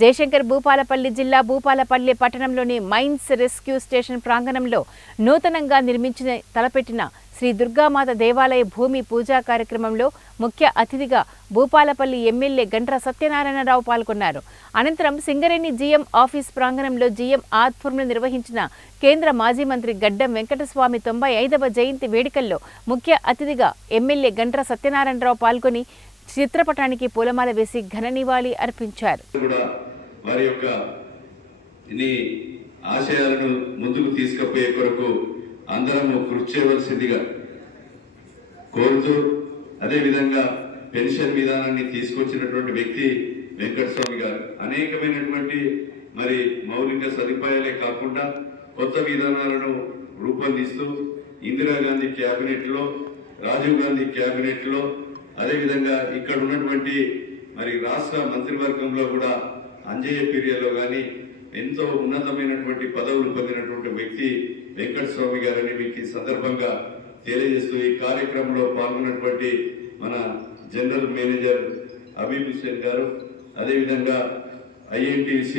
జయశంకర్ భూపాలపల్లి జిల్లా భూపాలపల్లి పట్టణంలోని mines rescue station ప్రాంగణంలో నూతనంగా నిర్మించిన తలపెట్టిన శ్రీ దుర్గామాత దేవాలయ భూమి పూజా కార్యక్రమంలో ముఖ్య అతిథిగా భూపాలపల్లి ఎమ్మెల్యే గంట్ర సత్యనారాయణరావు పాల్గొన్నారు. అనంతరం సింగరేణి జీఎం ఆఫీస్ ప్రాంగణంలో జీఎం ఆధ్వర్యంలో నిర్వహించిన కేంద్ర మాజీ మంత్రి గడ్డం వెంకటస్వామి 95వ జయంతి వేడుకల్లో ముఖ్య అతిథిగా ఎమ్మెల్యే గంట్ర సత్యనారాయణరావు పాల్గొని చిత్రపటానికి పూలమాల వేసి ఘన నివాళి అర్పించారు. వారి యొక్క ఆశయాలను ముందుకు తీసుకుపోయే కొరకు అందరము కృషి చేయవలసిందిగా కోరుతూ, అదేవిధంగా పెన్షన్ విధానాన్ని తీసుకొచ్చినటువంటి వ్యక్తి వెంకటస్వామి గారు అనేకమైనటువంటి మౌలిక సదుపాయాలే కాకుండా కొత్త విధానాలను రూపొందిస్తూ ఇందిరాగాంధీ క్యాబినెట్లో, రాజీవ్ గాంధీ క్యాబినెట్లో, అదేవిధంగా ఇక్కడ ఉన్నటువంటి రాష్ట్ర మంత్రివర్గంలో కూడా అంజయ్య పీరియడ్లో కానీ ఎంతో ఉన్నతమైనటువంటి పదవులు పొందినటువంటి వ్యక్తి వెంకటస్వామి గారని మీకు ఈ సందర్భంగా తెలియజేస్తూ, ఈ కార్యక్రమంలో పాల్గొన్నటువంటి మన జనరల్ మేనేజర్ హబీబ్ హుస్సేన్ గారు, అదేవిధంగా INTC